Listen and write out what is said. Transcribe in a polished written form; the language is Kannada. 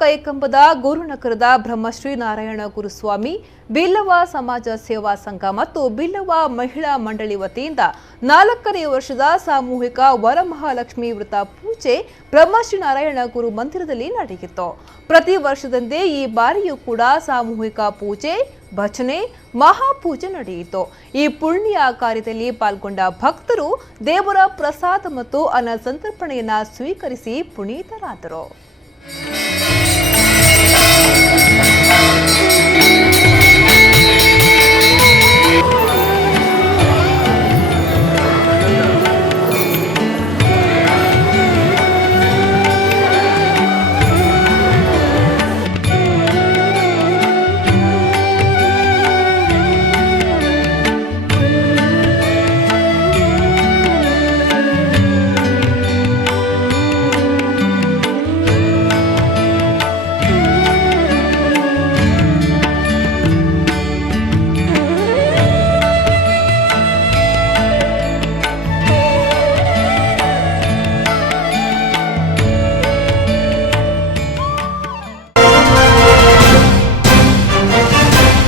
ಕೈಕಂಬದ ಗುರುನಗರದ ಬ್ರಹ್ಮಶ್ರೀ ನಾರಾಯಣ ಗುರುಸ್ವಾಮಿ ಬಿಲ್ಲವ ಸಮಾಜ ಸೇವಾ ಸಂಘ ಮತ್ತು ಬಿಲ್ಲವ ಮಹಿಳಾ ಮಂಡಳಿ ವತಿಯಿಂದ 4ನೇ ವರ್ಷದ ಸಾಮೂಹಿಕ ವರಮಹಾಲಕ್ಷ್ಮಿ ವ್ರತ ಪೂಜೆ ಬ್ರಹ್ಮಶ್ರೀ ನಾರಾಯಣ ಗುರು ಮಂದಿರದಲ್ಲಿ ನಡೆಯಿತು. ಪ್ರತಿ ವರ್ಷದಂತೆ ಈ ಬಾರಿಯೂ ಕೂಡ ಸಾಮೂಹಿಕ ಪೂಜೆ, ಭಜನೆ, ಮಹಾಪೂಜೆ ನಡೆಯಿತು. ಈ ಪುಣ್ಯ ಕಾರ್ಯದಲ್ಲಿ ಪಾಲ್ಗೊಂಡ ಭಕ್ತರು ದೇವರ ಪ್ರಸಾದ ಮತ್ತು ಅನ್ನ ಸಂತರ್ಪಣೆಯನ್ನ ಸ್ವೀಕರಿಸಿ ಪುನೀತರಾದರು.